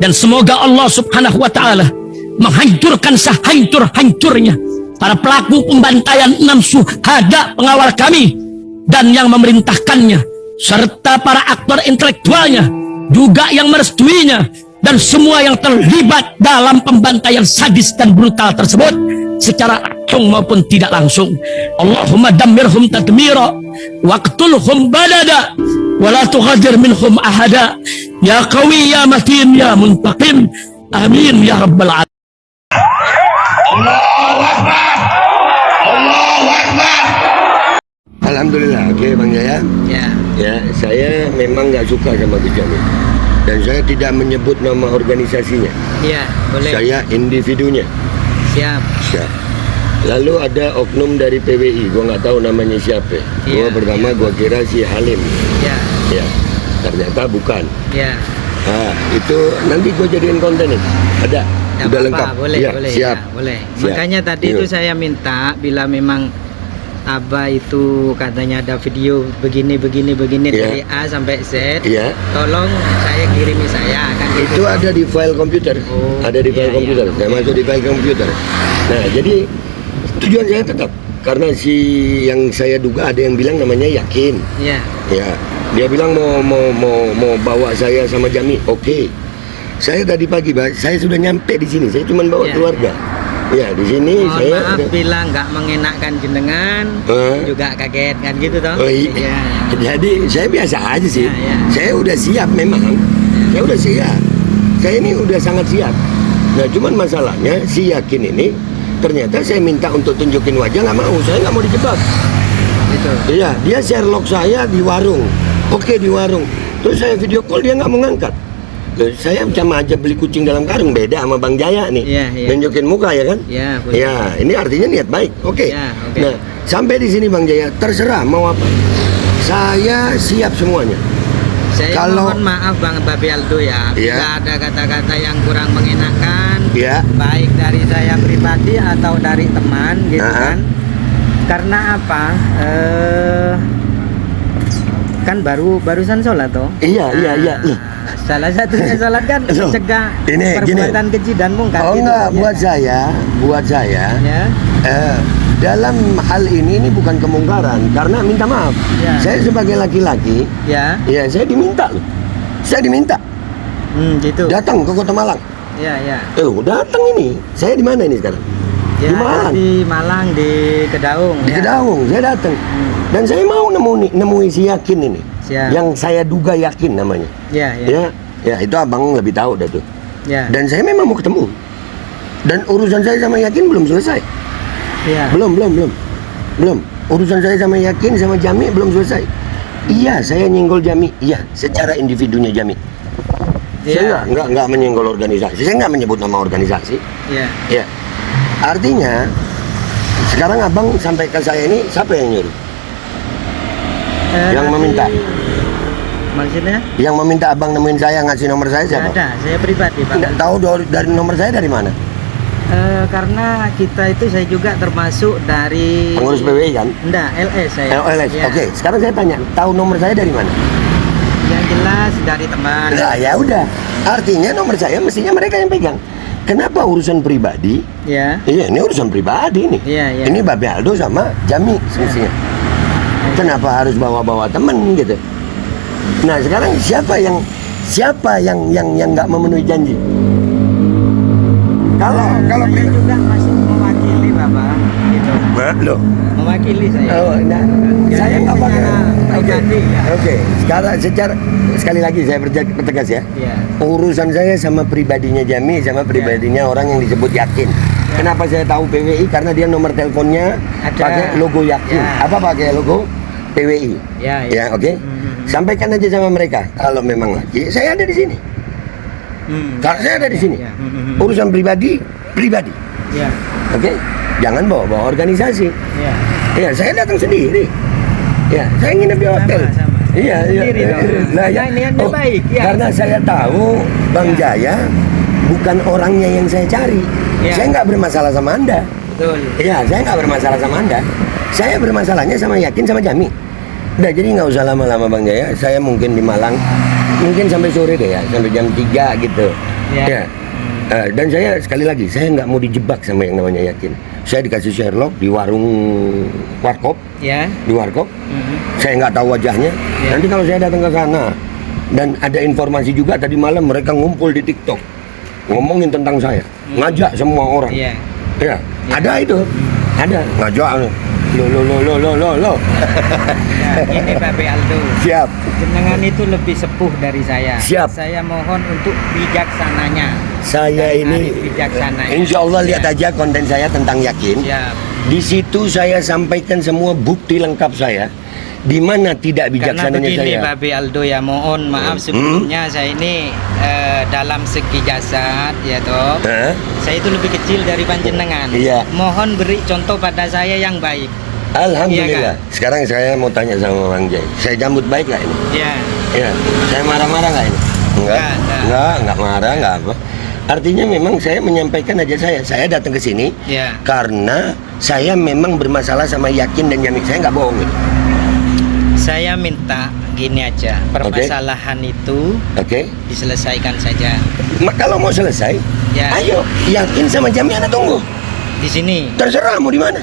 Dan semoga Allah subhanahu wa ta'ala menghancurkan sehancur-hancurnya para pelaku pembantaian 6 syuhada pengawal kami dan yang memerintahkannya, serta para aktor intelektualnya juga yang merestuinya, dan semua yang terlibat dalam pembantaian sadis dan brutal tersebut secara langsung maupun tidak langsung. Allahumma dammirhum tadmira waqtulhum balada wala tughadir minhum ahada ya qawi ya matin ya muntaqim amin ya rabbal alamin. Allahu Akbar. Allahu Akbar. Alhamdulillah. Oke Bang Jaya. Ya, saya memang nggak suka sama Gus Jamil. Dan saya tidak menyebut nama organisasinya. Iya, boleh. Saya individunya. Siap. Siap. Lalu ada oknum dari PWI, gua nggak tahu namanya siapa. Gua pertama gua kira si Halim. Iya. Ya, ternyata bukan. Iya. Ah, itu nanti gua jadiin konten ini. Ada. Ya, Udah apa, lengkap. Boleh, ya, boleh. Siap. Ya, boleh. Siap. Makanya tadi itu saya minta bila memang Abah itu katanya ada video begini dari A sampai Z, tolong saya kirimi saya akan gitu. Itu ada di file komputer, ada di file komputer. Saya masuk di file komputer. Nah, jadi tujuan saya tetap karena si yang saya duga ada yang bilang namanya Yakin. Iya. Ya, dia bilang mau bawa saya sama Jami. Oke. Saya tadi pagi, saya sudah nyampe di sini. Saya cuma bawa keluarga. Ya, di sini Mohon saya maaf bila nggak mengenakkan jenengan, juga kaget kan gitu toh. Oh, iya. Jadi saya biasa aja sih. Saya udah siap memang. Saya udah siap. Saya ini udah sangat siap. Nah, cuman masalahnya si Yakin ini ternyata saya minta untuk tunjukin wajah nggak mau. Saya nggak mau dijebak. Gitu. Iya, dia Sherlock saya di warung. Oke, di warung. Terus saya video call dia nggak mau ngangkat. Saya sama aja beli kucing dalam karung, beda sama Bang Jaya nih. Nunjukin muka ya kan? Ya, ini artinya niat baik. Oke. Nah, sampai di sini Bang Jaya, terserah mau apa. Saya siap semuanya. Saya mohon maaf Bang Babi Aldo ya, bila ada kata-kata yang kurang mengenakan, baik dari saya pribadi atau dari teman gitu kan. Karena apa? Kan barusan sholat toh? Iya. Salah satunya sholat kan mencegah perbuatan keji dan mungkar. Oh gitu. Enggak, buat saya dalam hal ini bukan kemungkaran karena minta maaf. Saya sebagai laki-laki, saya diminta loh. Saya diminta. Gitu. Datang ke Kota Malang. Datang ini. Saya di mana ini sekarang? Di Malang. Di Malang, di Kedaung. Di Kedaung, saya datang. Dan saya mau nemui si Yakin ini. Yang saya duga Yakin namanya. Ya, itu abang lebih tahu dah tuh. Dan saya memang mau ketemu. Dan urusan saya sama Yakin belum selesai. Belum. Urusan saya sama Yakin sama Jami belum selesai. Iya, saya nyenggol Jami. Iya, secara individunya Jami. Saya nggak menyenggol organisasi. Saya nggak menyebut nama organisasi. Ya. Artinya sekarang abang sampai ke saya ini siapa yang nyuruh? Yang meminta. Maksudnya? Yang meminta abang nemuin saya, ngasih nomor saya siapa? Nggak ada, saya pribadi Pak. Nggak tahu dari nomor saya dari mana? Karena kita itu saya juga termasuk dari pengurus PWI kan? Enggak, LS saya. LS. Oke, sekarang saya tanya, tahu nomor saya dari mana? Yang jelas dari teman. Nah, ya udah. Artinya nomor saya mestinya mereka yang pegang. Kenapa urusan pribadi? Iya, ini urusan pribadi nih. Ini Babe Aldo sama Jami semestinya. Kenapa harus bawa-bawa temen gitu? Nah, sekarang siapa yang nggak memenuhi janji? Kalau saya juga masih mewakili Bapak gitu. Loh. Mewakili saya. Saya nggak pakai. Oke. Sekarang sekali lagi saya bertegas ya. Urusan saya sama pribadinya Jami sama pribadinya orang yang disebut Yakin. Kenapa saya tahu PWI? Karena dia nomor teleponnya pakai logo Yakin. Apa pakai logo PWI? Ya, oke. Sampaikan aja sama mereka. Kalau memang lagi, saya ada di sini. Kalau saya ada di sini. Urusan pribadi. Oke. Jangan bawa organisasi. Ya, saya datang sendiri. Ya, saya nginep di hotel. Iya. Nah, niatnya baik. Karena saya tahu Bang Jaya bukan orangnya yang saya cari. Saya nggak bermasalah sama Anda. Betul. Iya, saya nggak bermasalah sama Anda. Saya bermasalahnya sama Yakin sama Jami. Udah, jadi nggak usah lama-lama Bang Jaya. Saya mungkin di Malang, mungkin sampai sore deh ya, sampai jam 3 gitu. Ya. Dan saya sekali lagi, saya nggak mau dijebak sama yang namanya Yakin. Saya dikasih Sherlock di warung warkop, di warkop. Saya nggak tahu wajahnya. Nanti kalau saya datang ke sana dan ada informasi juga tadi malam mereka ngumpul di TikTok ngomongin tentang saya, ngajak semua orang. Ya, ada itu, ada ngajak. Lo. Ini Babe Aldo. Siap. Jenengan itu lebih sepuh dari saya. Siap. Saya mohon untuk bijaksananya. Saya ini bijaksana. Insya Allah lihat aja konten saya tentang Yakin. Siap. Di situ saya sampaikan semua bukti lengkap saya. Di mana tidak bijaksananya saya. Karena begini Babe Aldo ya, mohon maaf sebelumnya saya ini dalam segi jasad ya toh. Saya itu lebih kecil dari panjenengan. Iya. Mohon beri contoh pada saya yang baik. Alhamdulillah. Iya kan? Sekarang saya mau tanya sama Bang Jai. Saya jambut baik nggak ini? Iya. Iya. Saya marah-marah nggak ini? Enggak marah, enggak apa. Artinya memang saya menyampaikan aja saya datang ke sini karena saya memang bermasalah sama Yakin dan Jamik. Saya nggak bohong gitu. Saya minta gini aja, permasalahan itu diselesaikan saja. Kalau mau selesai, ayo Yakin sama Jami anak tunggu di sini. Terserah mau di mana.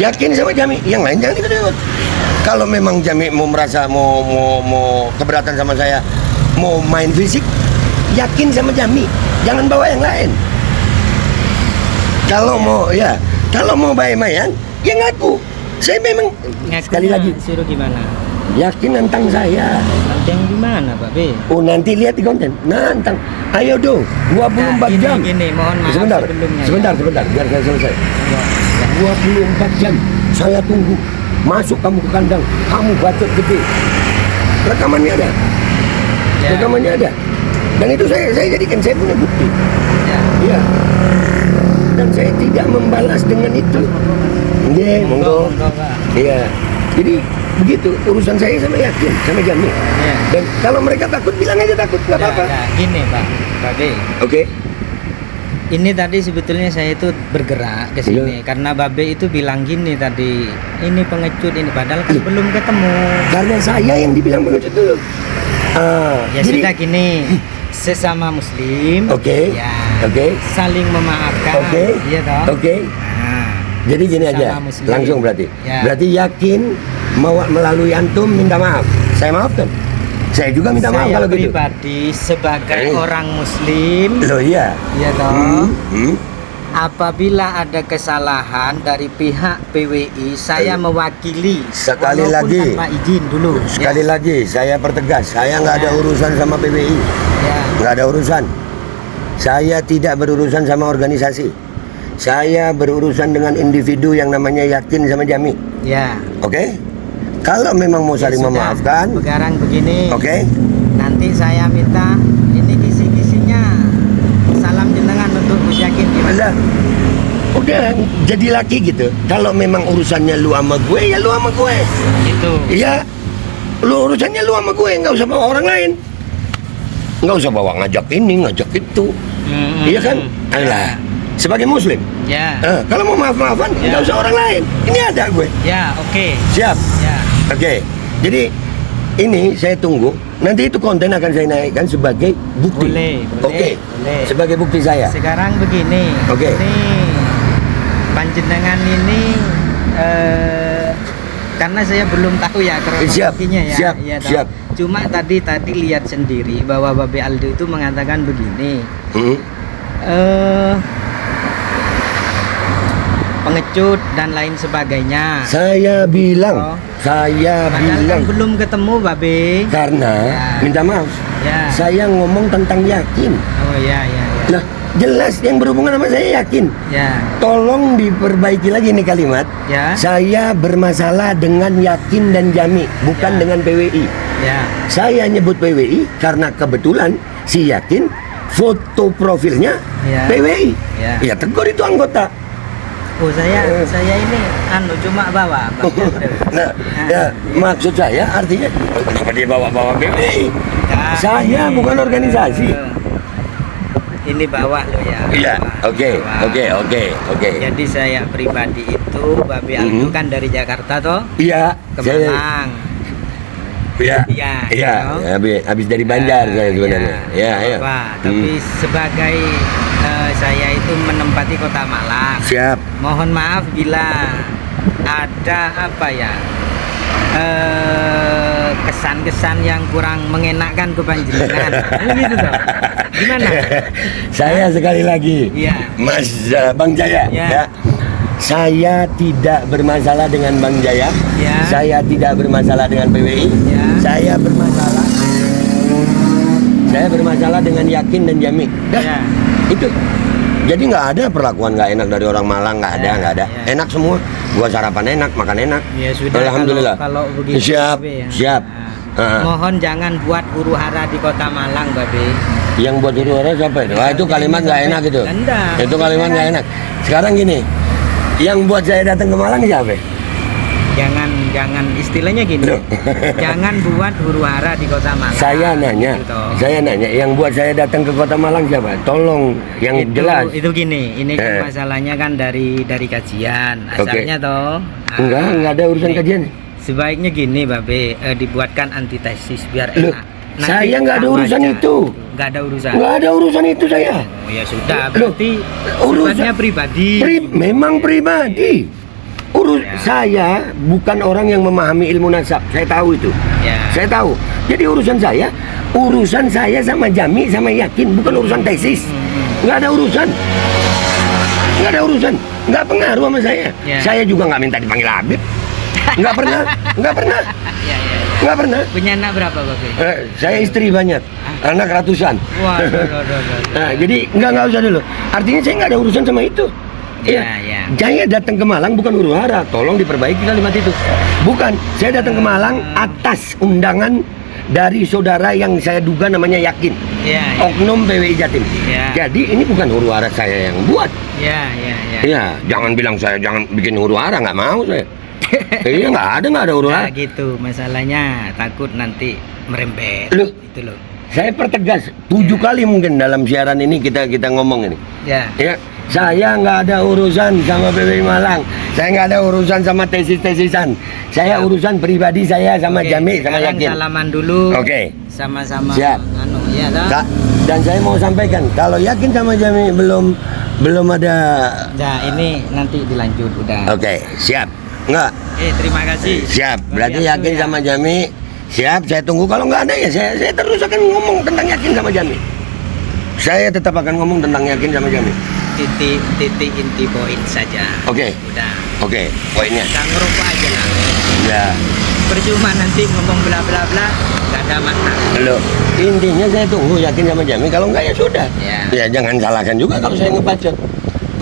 Yakin sama Jami, yang lain jangan ikut-ikut. Kalau memang Jami mau merasa mau keberatan sama saya, mau main fisik, Yakin sama Jami, jangan bawa yang lain. Kalau mau main-main, ya ngaku. Saya memang sekali lagi suruh gimana? Yakin nantang saya. Nantang gimana, Pak B? Oh, nanti lihat di konten. Nantang. Ayo dong, 24 jam. Gini, mohon maaf Sebentar, biar saya selesai. 24 jam saya tunggu. Masuk kamu ke kandang, kamu bacot gede. Rekamannya ada. Rekamannya ada. Dan itu saya jadikan, saya punya bukti. Iya. Dan saya tidak membalas dengan itu. Monggo. Iya. Jadi begitu urusan saya sama Yakin, sama Jami. Dan kalau mereka takut, bilang aja takut, nggak apa-apa. Gini Pak Babe. Oke. Ini tadi sebetulnya saya itu bergerak ke sini karena Babe itu bilang gini tadi, ini pengecut ini, padahal kan belum ketemu. Karena saya yang dibilang pengecut dulu. Jadi, sudah gini, sesama Muslim. Saling memaafkan. Iya toh. Jadi gini aja, langsung berarti. Berarti Yakin mau melalui antum minta maaf. Saya maafkan. Saya juga minta maaf kalau gitu. Saya pribadi sebagai orang Muslim. Loh iya. Iya toh. Apabila ada kesalahan dari pihak PWI, saya mewakili. Sekali lagi. Tanpa izin dulu. Sekali lagi, saya pertegas, saya nggak ada urusan sama PWI. Nggak ada urusan. Saya tidak berurusan sama organisasi. Saya berurusan dengan individu yang namanya Yakin sama Jami. Oke? Kalau memang mau saling memaafkan. Sekarang begini. Oke? Nanti saya minta ini kisi-kisinya. Salam jenengan untuk Gus Yakin gimana? Udah jadi laki gitu. Kalau memang urusannya lu sama gue, ya lu sama gue. Itu. Iya. Lu urusannya lu sama gue, nggak usah bawa orang lain. Nggak usah bawa ngajak ini, ngajak itu. Iya kan? Alah. Sebagai Muslim, kalau mau maaf-maafan, nggak usah orang lain. Ini ada gue. Siap. Oke. Jadi ini saya tunggu. Nanti itu konten akan saya naikkan sebagai bukti. Boleh. Sebagai bukti saya. Sekarang begini. Ini panjenengan ini karena saya belum tahu ya kronologinya ya. Siap. Cuma tadi lihat sendiri bahwa Babe Aldo itu mengatakan begini. Pengecut dan lain sebagainya. Saya bilang kan belum ketemu Babe. Karena minta maaf. Saya ngomong tentang Yakin. Nah, jelas yang berhubungan sama saya Yakin. Tolong diperbaiki lagi nih kalimat. Saya bermasalah dengan Yakin dan Jami, bukan dengan PWI. Saya nyebut PWI karena kebetulan si Yakin foto profilnya PWI. Ya tegur itu anggota. Oh saya ini cuma bawa. Maksud saya artinya kenapa dia bawa PWI? Saya bukan organisasi. Ini bawah loh ya. Iya. Oke. Jadi saya pribadi itu Babe Aldo kan dari Jakarta toh? Iya. Ke Malang. Iya. Iya. Iya. Habis dari Banjar saya sebenarnya. Iya, iya. Tapi sebagai saya itu menempati Kota Malang. Siap. Mohon maaf bila ada apa ya kesan-kesan yang kurang mengenakkan ke panjenengan. Gitu toh. Gimana? Saya sekali lagi, Iya. Mas Bang Jaya, Ya. ya. Saya tidak bermasalah dengan Bang Jaya. Ya. Saya tidak bermasalah dengan PWI. Ya. Saya bermasalah dengan Yakin dan Jami. Dah, Ya. itu. Jadi nggak ada perlakuan nggak enak dari orang Malang, nggak ada, Ya, nggak ada. ya. Enak semua. Gua sarapan enak, makan enak. Ya sudah. Alhamdulillah. Kalau begitu, Siap, Babe, ya. siap. Nah, mohon jangan buat huru-hara di Kota Malang, Babe. Yang buat huru-hara siapa itu? Wah, itu kalimat nggak enak itu. Enggak. Itu kalimat nggak enak. Sekarang gini, yang buat saya datang ke Malang siapa? Jangan istilahnya gini. Loh. Jangan buat huru-hara di Kota Malang. Saya nanya, yang buat saya datang ke Kota Malang siapa? Tolong yang jelas. Itu gini, ini kan masalahnya kan dari kajian asalnya toh. Nah, Enggak ada urusan ini kajian. Sebaiknya gini, Babe, dibuatkan antitesis biar Loh, enak. saya nggak ada kita urusan baca. itu. Nggak ada urusan. Nggak ada urusan itu saya. Oh ya sudah, Loh, berarti urusannya pribadi. Memang pribadi. Saya bukan orang yang memahami ilmu nasab. Saya tahu itu. Ya. Saya tahu. Jadi urusan saya sama Jami sama Yakin, bukan urusan tesis. Nggak ada urusan. Nggak ada urusan. Nggak pengaruh sama saya. Ya. Saya juga nggak minta dipanggil Habib. Nggak pernah. Ya, ya. Nggak pernah. Punya anak berapa, Babe? Saya istri banyak, anak ratusan. Waduh. Nah, jadi nggak usah dulu. Artinya saya nggak ada urusan sama itu. Ya, Iya. ya. Saya datang ke Malang bukan huru-hara, tolong diperbaiki kalimat itu. Bukan, saya datang ke Malang atas undangan dari saudara yang saya duga namanya Yakin, Ya, ya. oknum PWI Jatim. Ya. Jadi ini bukan huru-hara saya yang buat. Ya. Iya, jangan bilang saya jangan bikin huru-hara, nggak mau saya. Iya, nggak ada huru-hara. Nah, gitu masalahnya, takut nanti merembet. Loh. Itu loh. Saya pertegas 7 kali mungkin dalam siaran ini kita ngomong ini. Ya. Ya, saya nggak ada urusan sama PWI Malang. Saya nggak ada urusan sama tesis-tesisan. Saya urusan pribadi saya sama Oke, Jami sama sekarang Yakin. salaman dulu. Oke. Sama-sama. Siap. Ya dah. Dan saya mau sampaikan, kalau Yakin sama Jami belum ada. Nah, ini nanti dilanjut udah. Oke, siap. Nggak? Terima kasih. Siap. Berarti Bagi Yakin aku ya. sama Jami siap. Saya tunggu. Kalau nggak ada ya saya terus akan ngomong tentang Yakin sama Jami. Saya tetap akan ngomong tentang Yakin sama Jami. titik inti poin saja. Oke. Udah. Oke, poinnya. Kita ngerokok aja lah. Ya. Percuma nanti ngomong bla bla bla, gak ada makna. Loh, intinya saya tunggu Yakin sama Jami. Kalau enggak ya sudah. Ya. Ya jangan salahkan juga kalau saya ngebacot.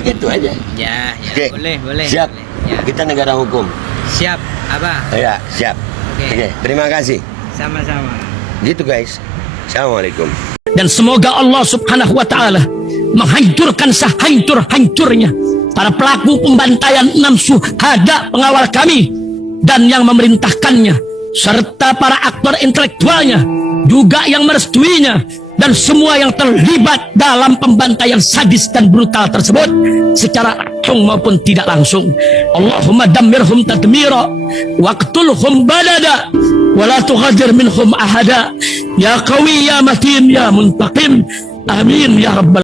Begitu aja. Ya, Oke. boleh. Siap. Boleh. Ya. Kita negara hukum. Siap, Abah. Ya, siap. Oke. Terima kasih. Sama-sama. Gitu guys. Assalamualaikum. Dan semoga Allah subhanahu wa ta'ala menghancurkan sehancur-hancurnya para pelaku pembantaian 6 syuhada pengawal kami dan yang memerintahkannya, serta para aktor intelektualnya juga yang merestuinya, dan semua yang terlibat dalam pembantaian sadis dan brutal tersebut secara langsung maupun tidak langsung. Allahumma dammirhum tadmira waqtulhum badada wala tughadir minhum ahada ya qawi ya matin ya muntaqim amin ya rabbal